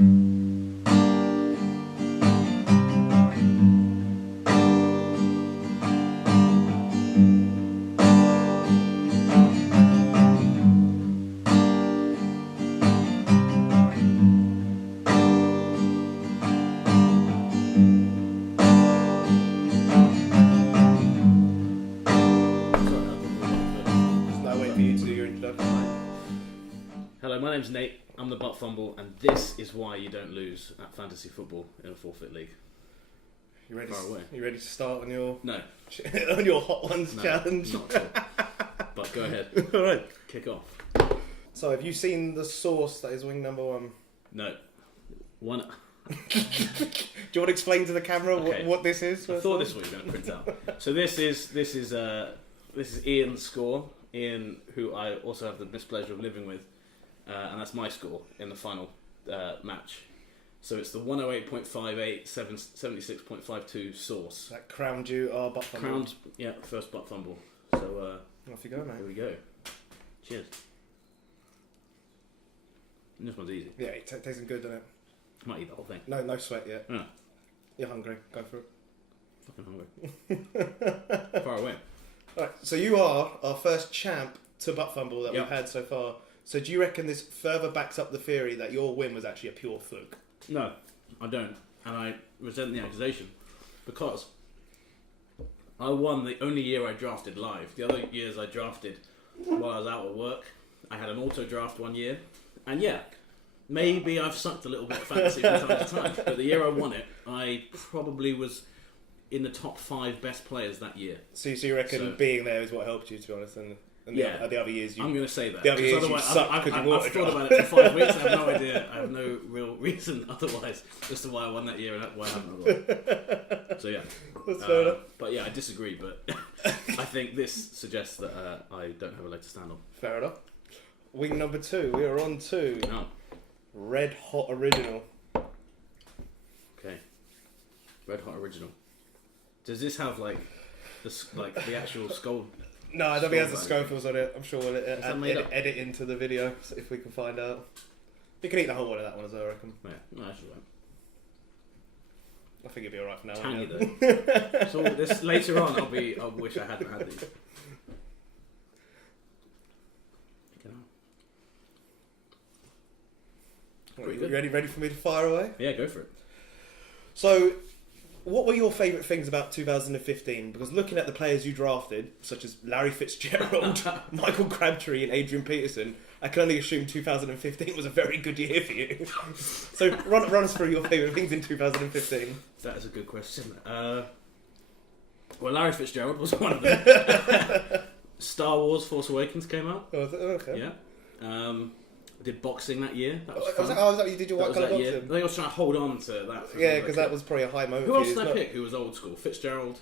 My name's Nate, I'm the Buttfumble, and this is why you don't lose at fantasy football in a forfeit league. You ready? Far away. You ready to start on your on your Hot Ones challenge? Not at all. But go ahead. All right, kick off. So, have you seen the sauce that is wing number one? No. One. Do you want to explain to the camera what this is? I thought this was going to print out. So this is Ian's score. Ian, who I also have the mispleasure of living with. And that's my score in the final match. So it's the 108.58, 76.52 sauce. That crowned you our Buttfumble. Crowned, yeah, first Buttfumble. So off you go, mate. Here we go. Cheers. And this one's easy. Yeah, it tastes good, doesn't it? Might eat the whole thing. No sweat yet. Yeah. You're hungry. Go for it. Fucking hungry. Far away. Alright, so you are our first champ to Buttfumble that we've had so far. So do you reckon this further backs up the theory that your win was actually a pure fluke? No, I don't. And I resent the accusation. Because I won the only year I drafted live. The other years I drafted while I was out at work. I had an auto draft one year. And yeah, maybe I've sucked a little bit of fantasy from time to time. But the year I won it, I probably was in the top 5 best players that year. So you reckon being there is what helped you, to be honest? And the other years you... I'm going to say that. The other years you sucked I've thought about it for 5 weeks. I have no idea. I have no real reason otherwise as to why I won that year and why I haven't won. So yeah. That's fair enough. But yeah, I disagree. But I think this suggests that I don't have a leg to stand on. Fair enough. Wing number 2. We are on to Red Hot Original. Okay. Red Hot Original. Does this have like the actual skull? No, I don't think it has the Schofields on it. I'm sure we'll edit into the video if we can find out. You can eat the whole one of that one as well, I reckon. Yeah, no, actually won't. I think it'll be alright for now. Tangy though. So this later on, I wish I hadn't had these. You ready for me to fire away? Yeah, go for it. So, what were your favourite things about 2015? Because looking at the players you drafted, such as Larry Fitzgerald, Michael Crabtree and Adrian Peterson, I can only assume 2015 was a very good year for you. So run us through your favourite things in 2015. That is a good question. Well, Larry Fitzgerald was one of them. Star Wars Force Awakens came out. Oh, okay. Yeah. I did boxing that year. That was fun. Was that what you did your white colour boxing? I think I was trying to hold on to that. Yeah, because that was probably a high moment. Who else did I pick? Who was old school? Fitzgerald,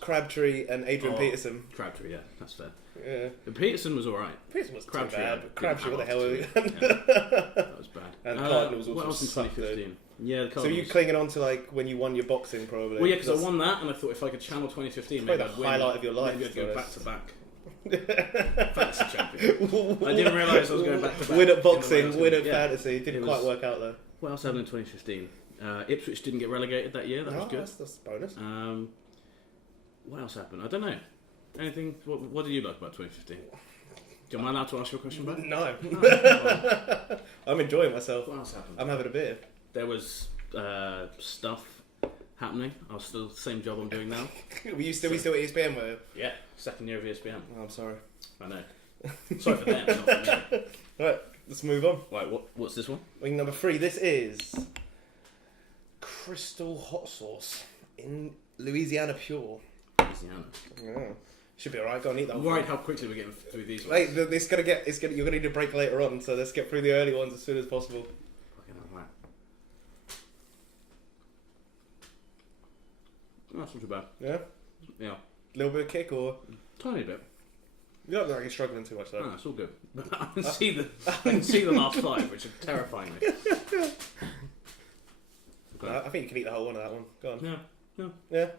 Crabtree, and Adrian Peterson. Crabtree, yeah, that's fair. Yeah. And Peterson was alright. Peterson was Crabtree, too bad. But Crabtree, what the hell? That was bad. And the Cardinals what else in 2015? Yeah, the Cardinals. So you clinging on to like when you won your boxing, probably? Well, yeah, because I won that, and I thought if I could channel 2015, maybe I'd win. Highlight of your life. Maybe I'd go back to back. Fantasy champion. I didn't realise I was going back to back. Win at boxing, win at fantasy. Didn't quite work out though. What else happened in 2015? Ipswich didn't get relegated that year. That was good. That's a bonus. What else happened? I don't know. Anything? What did you like about 2015? Am I allowed to ask you a question back? No. I'm enjoying myself. What else happened? I'm having a beer. There was stuff happening. I was still the same job I'm doing now. Were you still at ESPN, were you? Yeah, second year of ESPN. Oh, I'm sorry. I know. Sorry for them, not for me. Right, let's move on. Right, what's this one? Wing number 3. This is Crystal Hot Sauce in Louisiana Pure. Louisiana. Yeah. Should be alright. Go and eat that. I'm worried how quickly we're getting through these ones. Wait, you're gonna need a break later on, so let's get through the early ones as soon as possible. Fucking hell, right. Oh, that's not too bad. Yeah? Yeah. A little bit of kick or? Tiny bit. You don't look like you're struggling too much though. No, it's all good. I can see the last 5, which are terrifying me. Okay. I think you can eat the whole one of that one. Go on. Yeah.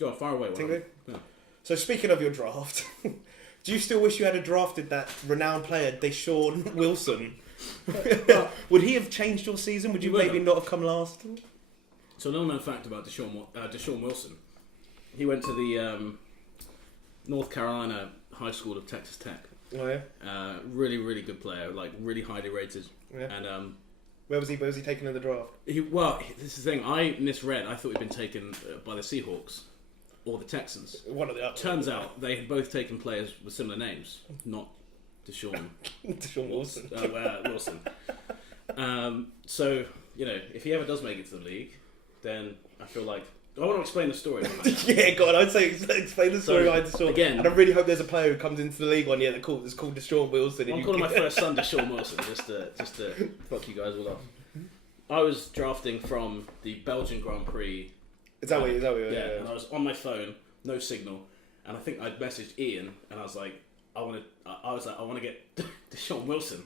Go on, far away. Tingly? Yeah. So speaking of your draft, do you still wish you had drafted that renowned player, Deshaun Wilson, Would he have changed your season? Would you He would maybe have. not have come last? So, a little known fact about Deshaun Wilson. He went to the North Carolina High School of Texas Tech. Oh yeah. Really, really good player. Like really highly rated. Yeah. And Where was he taken in the draft? this is the thing. I misread. I thought he'd been taken by the Seahawks or the Texans. One of the Turns out they had both taken players with similar names, not Deshaun. Deshaun Wilson. Wilson. So, if he ever does make it to the league, then I feel like I want to explain the story. Yeah, go on. I'd say explain the story behind Deshaun. Again, and I really hope there's a player who comes into the league one year that's called Deshaun Wilson. I'm calling my first son Deshaun Wilson just to fuck you guys all up. I was drafting from the Belgian Grand Prix. Is that what you? Yeah, and I was on my phone, no signal, and I think I'd messaged Ian, and I was like, I want to get Deshaun Wilson,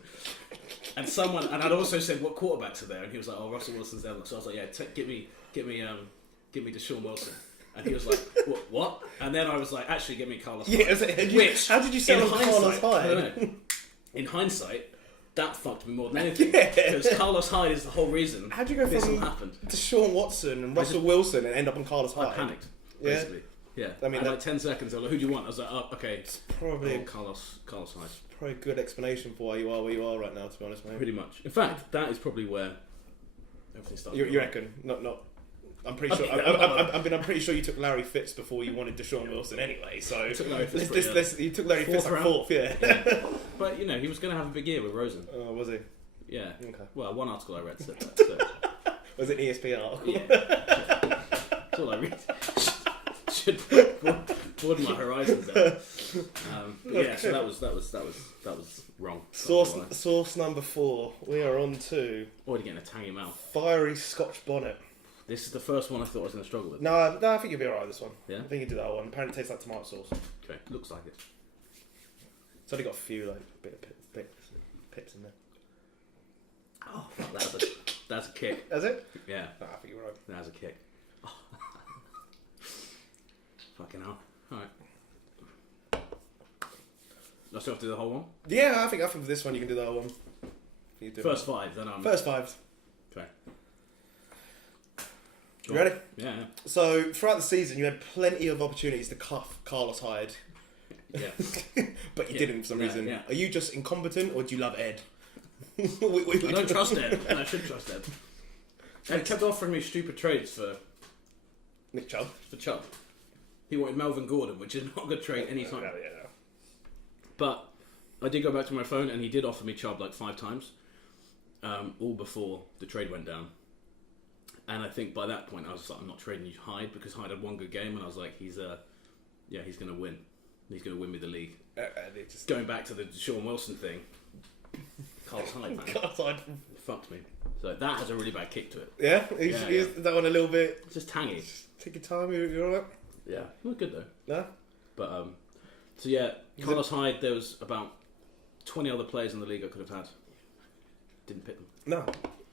and I'd also said what quarterbacks are there, and he was like, oh, Russell Wilson's there. So I was like, yeah, get me Deshaun Wilson, and he was like, what? And then I was like, actually, get me Carlos. Yeah, Which how did you sell Carlos Hyde? I don't know. In hindsight, that fucked me more than anything. Yeah. Because Carlos Hyde is the whole reason How'd you go this from all happened. Deshaun Watson and Russell Wilson and end up on Carlos Hyde? I panicked, Yeah. basically. Yeah. I mean, like 10 seconds, I was like, who do you want? I was like, oh, okay. It's probably Carlos Hyde. probably a good explanation for why you are where you are right now, to be honest, mate. Pretty much. In fact, that is probably where everything started. You reckon? Not. I'm pretty sure. I'm pretty sure you took Larry Fitz before you wanted Deshaun Wilson anyway. So I took Larry Fitz you took Larry Fitz Fourth like round. fourth, yeah. But, he was going to have a big year with Rosen. Oh, was he? Yeah. Okay. Well, one article I read said that. So. Was it ESPN article? Yeah. That's all I read. Should broaden my horizons out. But yeah, so that was wrong. Source number 4. We are on to Already getting a tangy mouth. fiery Scotch bonnet. This is the first one I thought I was going to struggle with. No, I think you'll be alright with this one. Yeah? I think you do that one. Apparently it tastes like tomato sauce. Okay, looks like it. It's only got a few pips in there. Oh, that's a kick. Is it? Yeah, No, I think you're right. that's a kick. Fucking hell. Alright. I still have to do the whole one? Yeah, I think for this one you can do that one. You do First 5, then First 5. Okay. You ready? Yeah. So, throughout the season, you had plenty of opportunities to cuff Carlos Hyde. Yeah. But you didn't for some reason. Yeah. Are you just incompetent or do you love Ed? I don't trust Ed. I should trust Ed. Ed kept offering me stupid trades for Nick Chubb. Chubb. He wanted Melvin Gordon, which is not a good trade anytime. Yeah. But I did go back to my phone and he did offer me Chubb like 5 times. All before the trade went down. And I think by that point I was like, I'm not trading you Hyde because Hyde had one good game and I was like, he's going to win. He's going to win me the league. Going back to the Deshaun Wilson thing, Carlos Hyde, man. Carlos Hyde. Fucked me. So that has a really bad kick to it. Yeah? Is that one a little bit... It's just tangy. Take your time, you're alright? Yeah. Not good though. No? But, so yeah, Carlos Hyde, there was about 20 other players in the league I could have had. Didn't pick them. No.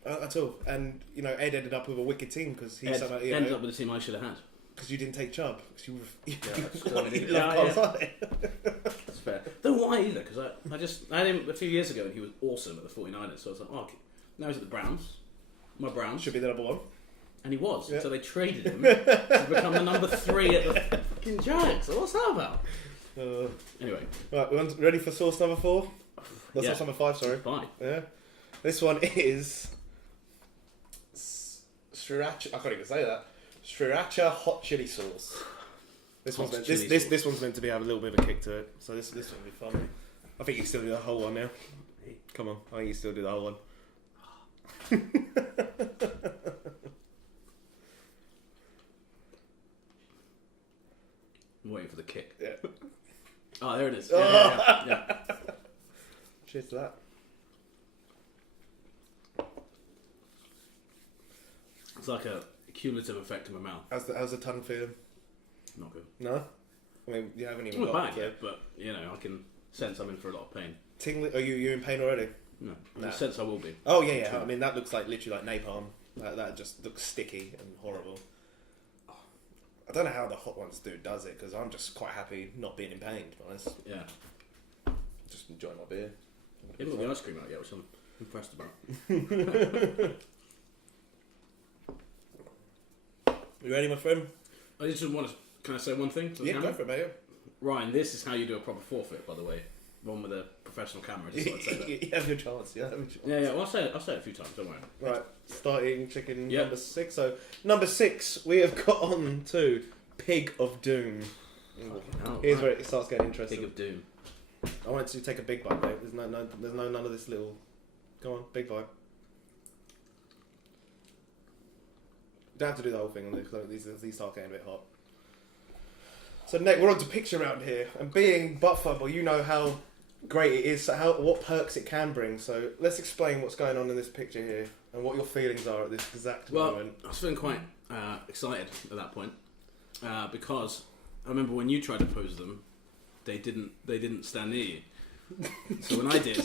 At all. And, Ed ended up with a wicked team because he ended up with the team I should have had. Because you didn't take Chubb. Because you Yeah, love Carlos Hyde. That's fair. Don't know why either, because I had him a few years ago and he was awesome at the 49ers. So I was like, oh, okay. Now he's at the Browns. My Browns. Should be the number 1. And he was. Yeah. So they traded him to become the number 3 at the fucking Jags. So what's that about? Anyway. Right, we're ready for source number 4? That's Yeah. source number 5, sorry. Fine. Yeah. This one is sriracha. I can't even say that. Sriracha hot chili sauce. This one's meant to have a little bit of a kick to it. So this will be fun. I think you can still do the whole one now. Come on, I think you can still do the whole one. I'm waiting for the kick. Yeah. Oh, there it is. Yeah. Cheers to that. It's like a cumulative effect in my mouth. How's the tongue feeling? Not good. No? I mean, you haven't even Not got bad yet, but I can sense I'm in for a lot of pain. Tingling? Are you in pain already? No, Nah. I sense I will be. Oh yeah. I mean, that looks like literally like napalm. That just looks sticky and horrible. I don't know how the hot ones does it because I'm just quite happy not being in pain. To be honest, Yeah. just enjoying my beer. You haven't got the ice cream out yet or something. Impressed about. You ready, my friend? I just want to. Can I say one thing? Yeah, go for it, mate. Ryan, this is how you do a proper forfeit, by the way. One with a professional camera. Just thought I'd say that. You have your chance. Yeah, Well, I'll say it a few times. Don't worry. Right, starting chicken Yep. number 6. So number 6, we have got on to Pig of Doom. Oh, Here's right. where it starts getting interesting. Pig of Doom. I want to take a big bite, mate. There's none of this little. Go on, big bite. You don't have to do the whole thing on this, because these start getting a bit hot. So, Nick, we're on to picture round here, and being Buttfumble, you know how great it is, what perks it can bring. So, let's explain what's going on in this picture here, and what your feelings are at this exact moment. I was feeling quite excited at that point because I remember when you tried to pose them, they didn't stand near you. So when I did,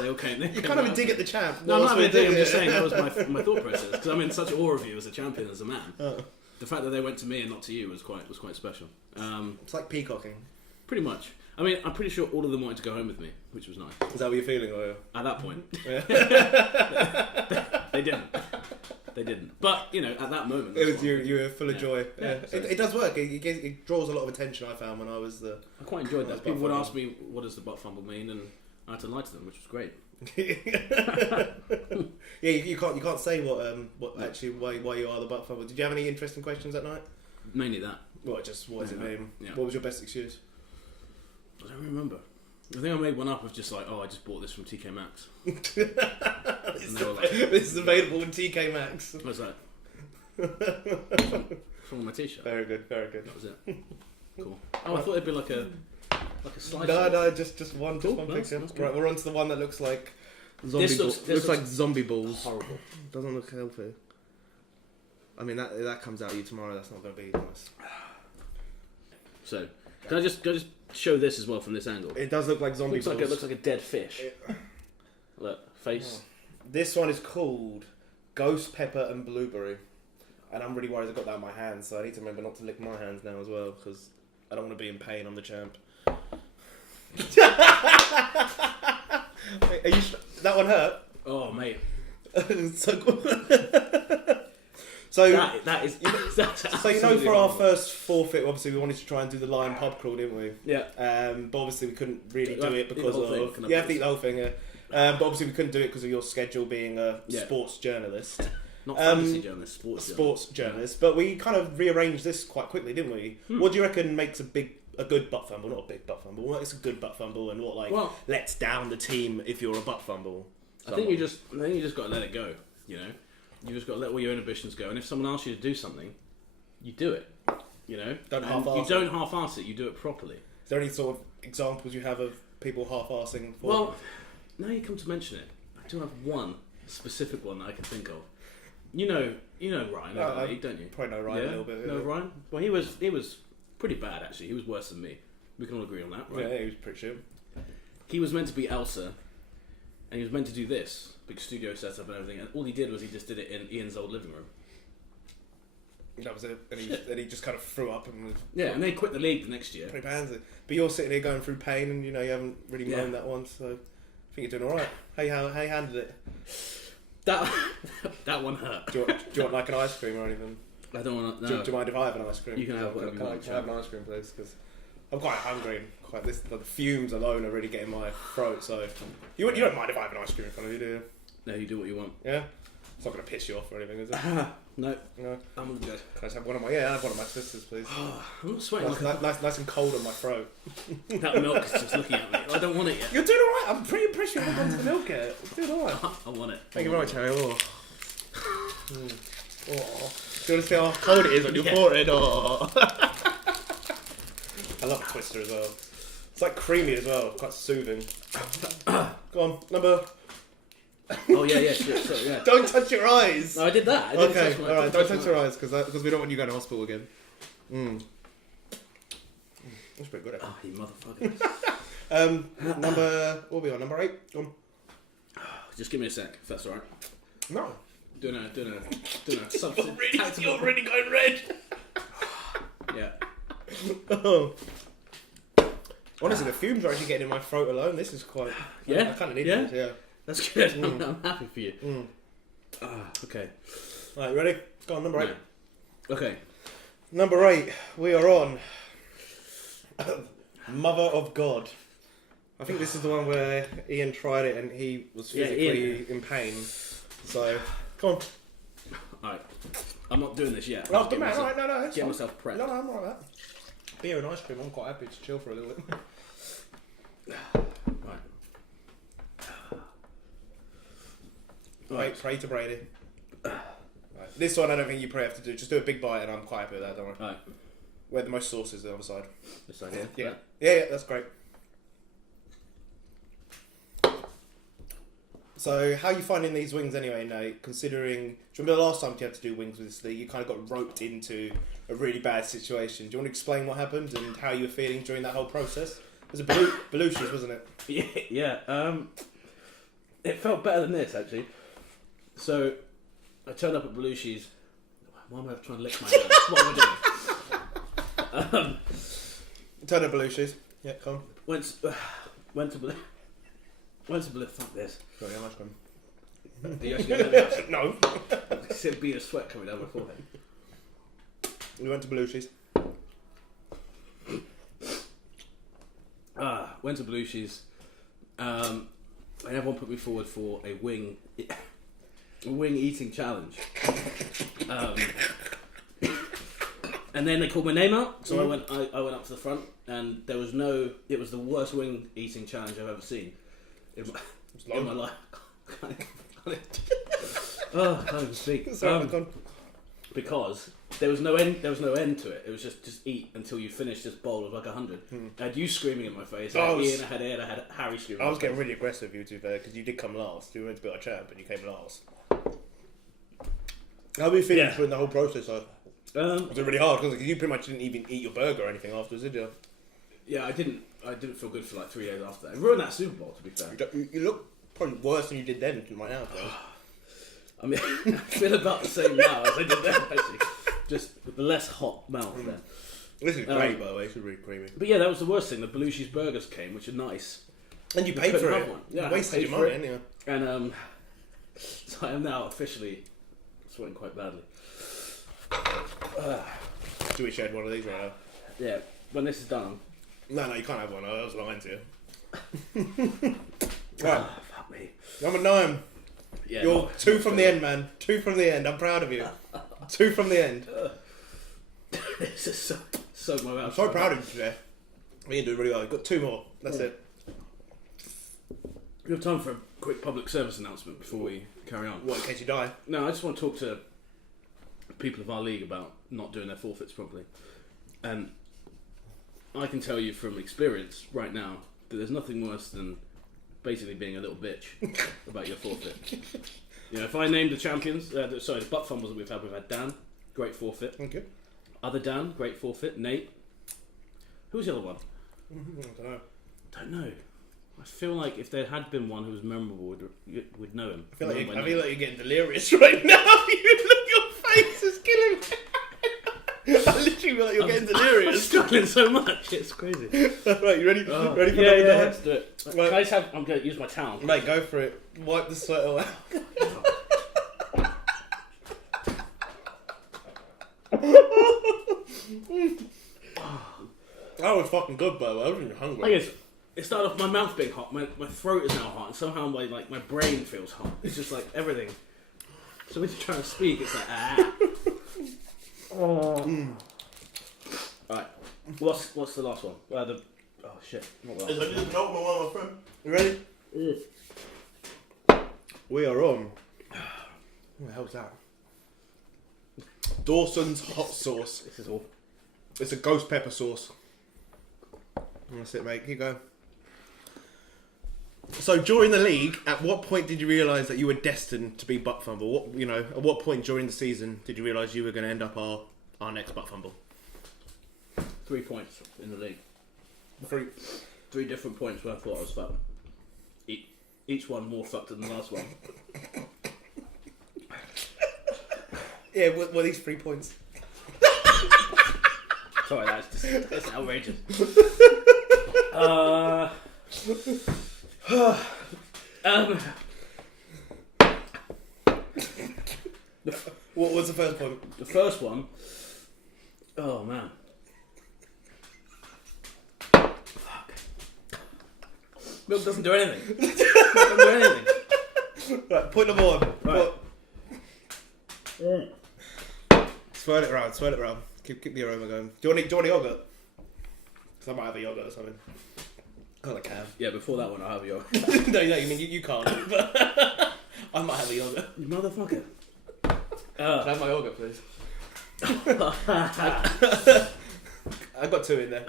they all came. You can't even dig at the champ. No, I'm not even digging. I'm just saying that was my thought process because I'm in such awe of you as a champion, as a man. Oh. The fact that they went to me and not to you was quite special. It's like peacocking. Pretty much. I mean, I'm pretty sure all of them wanted to go home with me, which was nice. Is that what you're feeling, or? At that point, Yeah. they didn't. They didn't. But at that moment, It was you were full of joy. Yeah, Yeah. It does work. It draws a lot of attention. I found when I was the. I quite enjoyed Well, that. People would Buttfumble. ask me, "What does the Buttfumble mean?" and I had to lie to them, which was great. Yeah, you can't say what actually why you are the Buttfumble. Did you have any interesting questions that night? Mainly that. What does it mean? Yeah. What was your best excuse? I don't remember. I think I made one up of just like, "Oh, I just bought this from TK Maxx." This And they were like, is available in TK Maxx. "What's that?" From my t-shirt. Very good, very good. That was it. Cool. Oh, I thought it'd be like a slice. No, just one Cool, one nice, picture. that's good. Right, we're on to the one that looks like zombie. This looks looks like zombie balls. horrible. Doesn't look healthy. I mean, that comes out of you tomorrow. That's not going to be nice. So, can I just show this as well from this angle? It does look like zombie Looks balls. like it looks like a dead fish. Look, face. This one is called Ghost Pepper and Blueberry, and I'm really worried I've got that in my hands, so I need to remember not to lick my hands now as well because I don't want to be in pain. I'm the champ. Are you? That one hurt. Oh, mate. So That is. That's So you know, absolutely for our horrible. first forfeit, obviously we wanted to try and do the lion pub crawl, didn't we? Yeah. But obviously we couldn't really You do have it to eat the because whole thing, of can I you have to please? eat the whole thing. Yeah. But obviously we couldn't do it because of your schedule being a Yeah. sports journalist, Not fantasy journalist, sports journalist. But we kind of rearranged this quite quickly, didn't we? What do you reckon makes a good butt fumble? Not a big butt fumble. What is a good butt fumble, and what Well- lets down the team if you're a butt fumble? I think you just got to let it go. You just got to let all your inhibitions go. And if someone asks you to do something, you do it. Don't And half-arse you it. don't half-arse it. You do it properly. Is there any sort of examples you have of people half-arsing? Well, now you come to mention it, I do have one specific one that I can think of. You know Ryan, don't you? Probably know Ryan a little bit. No, Ryan. Well, he was pretty bad actually. He was worse than me. We can all agree on that, right? Yeah, he was pretty shit. He was meant to be Elsa, and he was meant to do this big studio setup and everything. And all he did was he just did it in Ian's old living room. That was it. And he just kind of threw up and was Yeah, and they quit the league the next year. pretty pansy. But you're sitting here going through pain, and you haven't really Yeah. moaned that one, so I think you're doing all right. How you handled it? That one hurt. Do you want like an ice cream or anything? I don't want to. Do No. you mind if I have an ice cream? You can have whatever you want, Can I have an ice cream, please? Because I'm quite hungry. And the fumes alone are really getting my throat. So you don't mind if I have an ice cream in front of you, do you? No, you do what you want. Yeah. It's not going to piss you off or anything, is it? No, No. I'm all good. Can I just have one of my? Yeah, I have one of my sisters, please. I'm not sweating. Nice and cold on my throat. That milk is just looking at me. I don't want it yet. You're doing all right. I'm pretty impressed you haven't gone to the milk yet. You're doing all right. I want it. Thank you very much, Harry. Oh. Oh. Do you want to see how cold it is on your forehead? Oh. I love Twister as well. It's like creamy as well, quite soothing. Go on, number. Oh yeah, sure, yeah. Don't touch your eyes. No, I did that. I didn't Okay, touch my- all right. didn't Don't touch touch my- your eyes because we don't want you going to hospital again. That's pretty good. Oh, you motherfucker. Number. What are we on? Number 8. Go on. Just give me a sec, if that's alright. No. Doing a substitute. You're really going red. Yeah. Oh. Honestly, the fumes are actually getting in my throat alone. This is quite. Yeah? I kind of need Yeah? this. Yeah. That's good. I'm happy for you. Okay. Right, ready? Go on, number 8. No. Okay. Number 8, we are on Mother of God. I think this is the one where Ian tried it and he was physically in pain. So, come on. Alright. I'm not doing this yet. Oh, good man. Alright, no. Get myself prepped. No, I'm alright with that. Beer and ice cream, I'm quite happy to chill for a little bit. Right, pray to Brady. Right. This one I don't think you probably have to do. Just do a big bite and I'm quite happy with that, don't worry. Alright. Where the most sauce is the other side. This side here? Yeah, that's great. So, how are you finding these wings anyway, Nate? Considering, do you remember the last time you had to do wings with this league? You kind of got roped into a really bad situation. Do you want to explain what happened and how you were feeling during that whole process? It was a Belushi's, wasn't it? Yeah. It felt better than this, actually. So, I turned up at Belushi's. Why am I trying to lick my hand? What am I doing? Turn up Belushi's. Yeah, come on. Went to Belushi. Fuck this. Sorry, how much gone? Are you actually going to No. I see a bead of sweat coming down my forehead. We went to Belushi's. Went to Belushi's. And everyone put me forward for a wing eating challenge. And then they called my name out, so I went up to the front, and there was no. It was the worst wing eating challenge I've ever seen in my life. I can't even speak. Because there was no end. There was no end to it. It was just eat until you finished this bowl of like 100. I had you screaming in my face. I had Harry screaming. I was getting really aggressive with you two there because you did come last. You were meant to be our champ, but you came last. How were you feeling during the whole process? Was it really hard? Because you pretty much didn't even eat your burger or anything afterwards, did you? Yeah, I didn't feel good for like 3 days after that. It ruined that Super Bowl, to be fair. You look probably worse than you did then right now, though. I mean, I feel about the same now as I did then, actually. Just with the less hot mouth there. This is great, by the way. It's really creamy. But yeah, that was the worst thing. The Belushi's burgers came, which are nice. And you paid for it. Yeah, you wasted your money, anyway. And so I am now officially sweating quite badly. Do we share one of these right now? Yeah, when this is done. No, you can't have one. I was lying to you. Right. Fuck me. Number 9. Yeah, You're 2 from the end, man. 2 from the end. I'm proud of you. 2 from the end. This is so my mouth. I'm so proud of you today. You doing really well. You've got 2 more. That's it. We have time for a quick public service announcement before we carry on. What, in case you die? No, I just want to talk to people of our league about not doing their forfeits properly. And I can tell you from experience right now that there's nothing worse than basically being a little bitch about your forfeit. You know, if I named the champions, the Buttfumbles that we've had Dan, great forfeit. Okay. Other Dan, great forfeit. Nate. Who's the other one? Don't know. I feel like if there had been one who was memorable, we'd know him. I feel like you're getting delirious right now. Your face is killing me. I literally feel like you're getting delirious. I'm struggling so much. It's crazy. Right, you ready? Ready for number 9? Let's do it. Right. I'm going to use my towel. Mate, go for it. Wipe the sweat away. That was fucking good, by the way. I wasn't even hungry. I guess it started off my mouth being hot. My throat is now hot, and somehow my brain feels hot. It's just like everything. So when you're trying to speak, it's like Alright. What's the last one? Oh shit. Not the last I just knocked my one, my friend. You ready? We are on. What the hell's that? Dawson's hot sauce. This is all. It's a ghost pepper sauce. That's it, mate. Keep going. So during the league, at what point did you realise that you were destined to be Buttfumble? At what point during the season did you realise you were going to end up our next Buttfumble? 3 points in the league. 3 different points where I thought I was fucked. Each one more fucked than the last one. Yeah, were these 3 points? Sorry, that's outrageous. What's the first point? The first one. Oh man. Fuck. Milk doesn't do anything. Doesn't do anything. Right, point number one. Right. Swirl it around. Keep the aroma going. Do you want yogurt? Because I might have a yogurt or something. Oh, I can. Yeah, before that one, I'll have your. No, you mean you can't. But I might have a yogurt. You motherfucker. Can I have my yogurt, please? I've got 2 in there.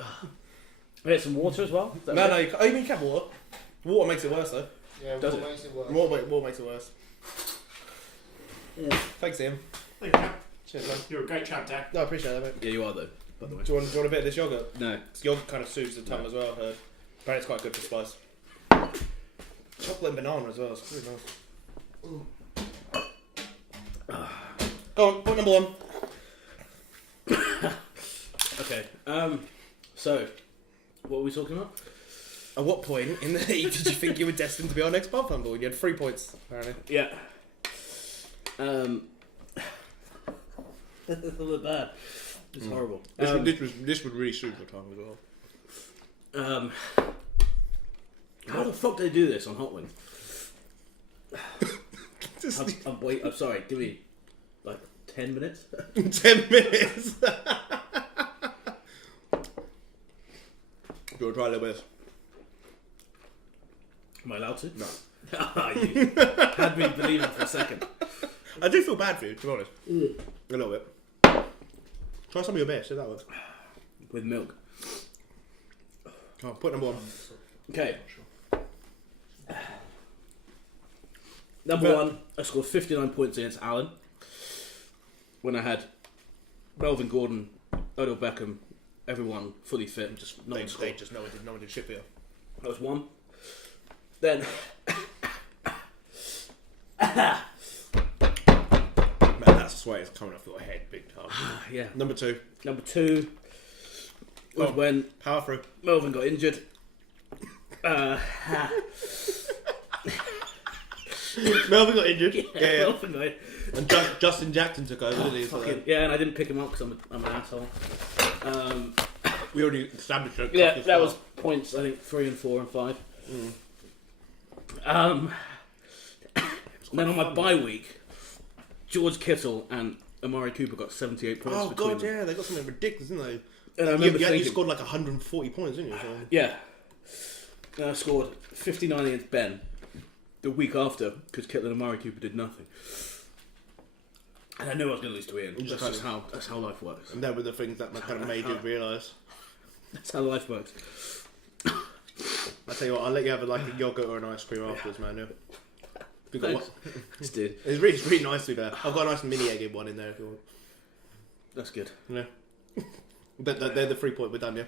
Get some water as well? No, you can't. Oh, you mean you can have water? Water makes it worse, though. Yeah, Does what it? makes it work? Water makes it worse. Yeah. Thanks, Ian. Thank you. Cheers, man. You're a great chap, Dad. No, I appreciate that, mate. Yeah, you are though, by the way. Do you want a bit of this yogurt? No. 'Cause yogurt kind of soothes the tongue as well, I've heard. Apparently it's quite good for spice. Chocolate and banana as well, it's really nice. Go on, point number 1. Okay. So, what were we talking about? At what point in the league did you think you were destined to be our next Buttfumble? You had 3 points, apparently. Yeah. That's a little bit bad. It's horrible. This would really soothe the tongue as well. How the fuck do they do this on Hot Wings? I'm sorry. Give me like 10 minutes. 10 minutes. Do you want to try a little bit? Am I allowed to? No. You had me believing for a second. I do feel bad for you, to be honest. A little bit. Try some of your best, see if that works. With milk. Oh, point number 1. Okay. Number 1, I scored 59 points against Alan. When I had Melvin Gordon, Odell Beckham, everyone fully fit and just no one scored. No one did shit for you. That was 1. Then Man, that sweat is coming off your head big time. yeah. Number 2. Number 2 was when Power through. Melvin got injured. Melvin got injured. Yeah. Melvin got And Justin Jackson took over, didn't he? fucking, yeah, and I didn't pick him up because I'm an asshole. We already established it. Yeah, that was points, I think 3 and 4 and 5. And then on my bye week, George Kittle and Amari Cooper got 78 points between God, them. yeah, they got something ridiculous, didn't they? And I remember You thinking, scored like 140 points, didn't you? So. yeah. And I scored 59 against Ben the week after because Kittle and Amari Cooper did nothing. And I knew I was going to lose to Ian. That's how life works. And that were the things that kind of made you realise. That's how life works. I tell you what, I'll let you have like a yogurt or an ice cream afterwards, man. Yeah. You got Thanks. what? Dude. It's really nice to be there. I've got a nice mini egg in one in there if you want. That's good. Yeah. But they're the 3 point we're done, yeah?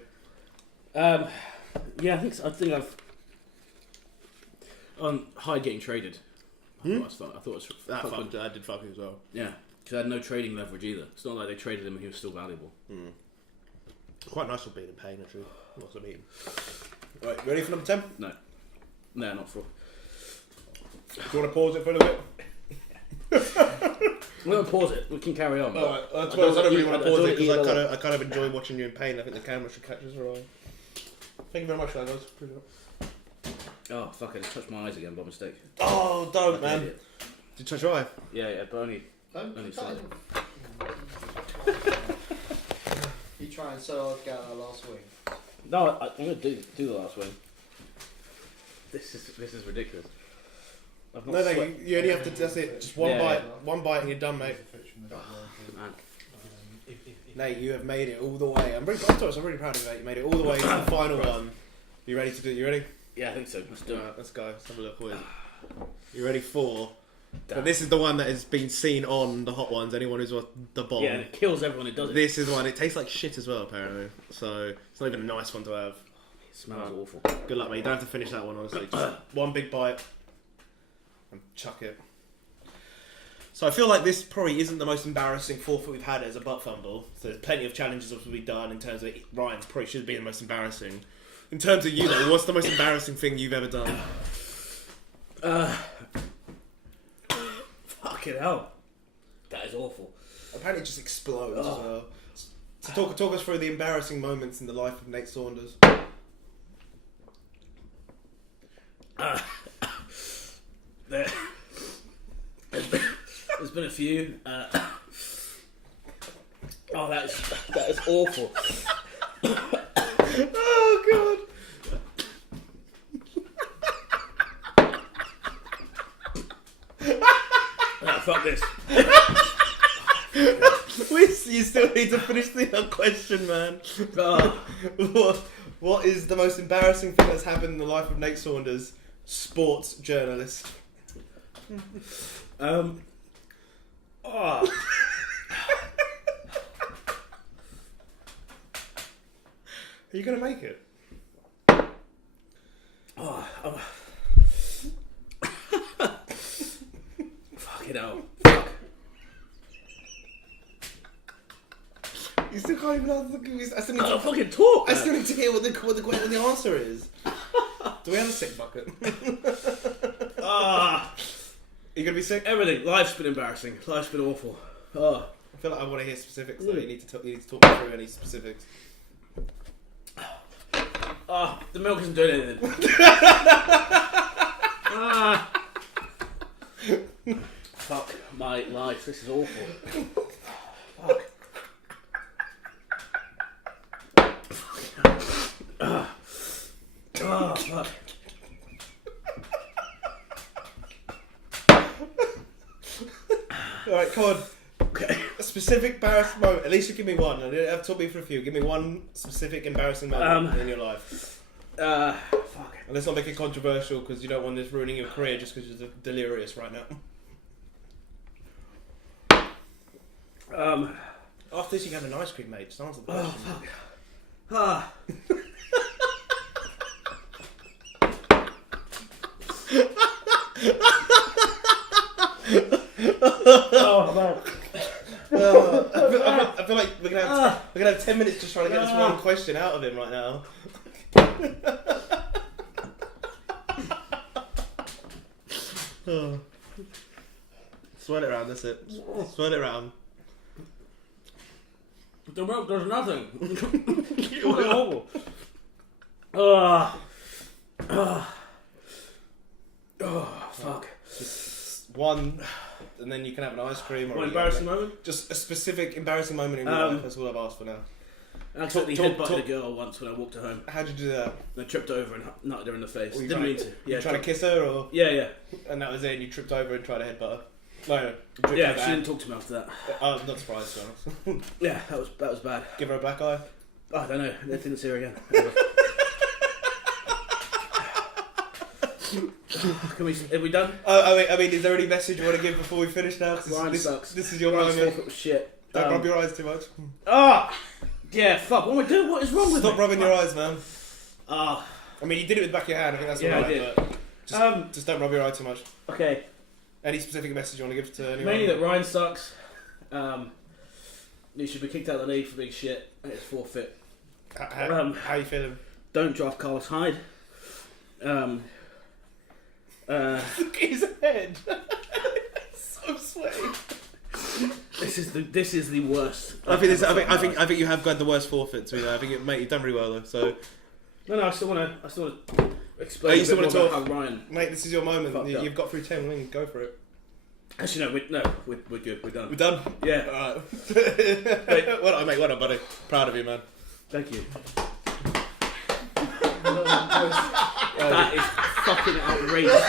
Yeah, I think I've on Hyde getting traded. I thought it was I did fucking as well. yeah, because I had no trading leverage either. It's not like they traded him and he was still valuable. Quite nice for being in pain, actually. Lots of eating. Right, ready for number 10? No, not for. Do you want to pause it for a little bit? We're gonna pause it. We can carry on. Alright, I don't really want to pause it because either I kind of enjoy watching you in pain. I think the camera should catch us right. Thank you very much for that, guys. Appreciate it. Oh fuck! I just touched my eyes again by mistake. Oh, don't, Like an man. idiot. Did you touch your eye? Yeah, but only slightly. You trying so hard to get out last week. No, I'm gonna do the last one. This is ridiculous. I've not No, sweat. you only have to. That's it. Just one Yeah, bite. yeah. One bite and you're done, mate. Man. Nate, you have made it all the way. I'm really proud of you, mate. You made it all the way to the final one. You ready to do it? You ready? Yeah, I think so. Let's do it. Alright, let's go. Let's have a look. You ready for? But this is the one that has been seen on the Hot Ones. Anyone who's watched the bomb. Yeah, and it kills everyone who does it. This is one. It tastes like shit as well, apparently. So it's not even a nice one to have. It smells awful. Good luck, mate. You don't have to finish that one, honestly. Just one big bite and chuck it. So I feel like this probably isn't the most embarrassing forfeit we've had as a Buttfumble. So there's plenty of challenges that we've done in terms of Ryan's probably should be the most embarrassing. In terms of you, though, what's the most embarrassing thing you've ever done? Fucking hell. That is awful. Apparently it just explodes as well. So talk us through the embarrassing moments in the life of Nate Saunders. There's been a few. That is awful. Oh god. Fuck this. You still need to finish the question, man. What is the most embarrassing thing that's happened in the life of Nate Saunders, sports journalist? Are you gonna make it? Fucking hell. Fuck. You still can't even answer the I still need I to don't fucking talk. I still need to hear what the answer is. Do we have a sick bucket? Are you gonna be sick? Everything. Life's been embarrassing. Life's been awful. I feel like I want to hear specifics. So you need to talk me through any specifics. The milk isn't doing anything. Fuck my life. This is awful. Fuck. Fuck. Alright, come on. Okay. A specific embarrassing moment. At least you give me one. I don't have to talk me for a few. Give me one specific embarrassing moment in your life. Fuck. And let's not make it controversial because you don't want this ruining your career just because you're delirious right now. After this, you can have an ice cream, mate. Just answer the question. Fuck. Man. I feel like we're gonna have 10 minutes just trying to get this one question out of him right now. Swirl it around, that's it. Swirl it around. The milk does nothing. Fuck. Just one, and then you can have an ice cream. Or What embarrassing moment? Just a specific embarrassing moment in your life. That's all I've asked for now. I accidentally headbutted a girl once when I walked her home. How'd you do that? I tripped over and nutted her in the face. Well, Didn't mean to. You trying to kiss her, or Yeah. and that was it. And you tripped over and tried to headbutt her. No. Yeah, she didn't talk to me after that. I'm not surprised, to be honest. Yeah, that was bad. Give her a black eye. I don't know. I didn't see her again. Are we done? I mean, is there any message you want to give before we finish now? Ryan sucks. This is your Ryan's moment. Forfeit was shit. Don't rub your eyes too much. Yeah, fuck. What am I doing? What is wrong with me? Stop rubbing your eyes, man. I mean, you did it with the back of your hand. I think that's Yeah, all I right. did. But just don't rub your eye too much. Okay. Any specific message you want to give to anyone? Mainly that Ryan sucks. He should be kicked out of the league for being shit. It's forfeit. How you feeling? Don't draft Carlos Hyde. Look at his head. So sweaty. This is the worst. I think you have got the worst forfeit. So I think mate, you've done really well though. So no, I still want to explain. you still want to talk about how Ryan? Mate, this is your moment. You've You've got through 10 wins. Go for it. Actually, we're good. We're done. We're done. Yeah. Alright. Well done, mate. Well done, buddy. Proud of you, man. Thank you. That is fucking outrageous.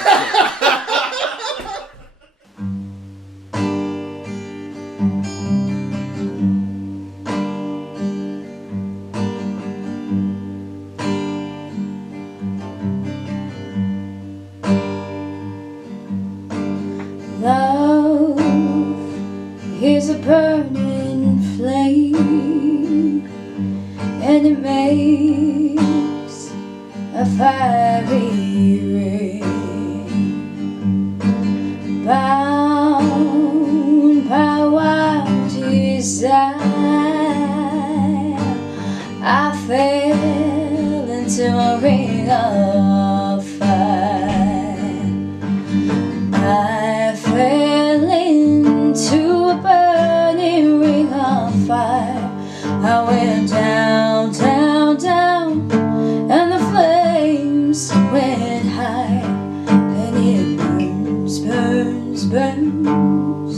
Love is a burning flame, and it makes a fiery rain, bound by wild desire. I fell into a ring of fire. I fell into a burning I went down, down, down, and the flames went high, and it burns, burns, burns.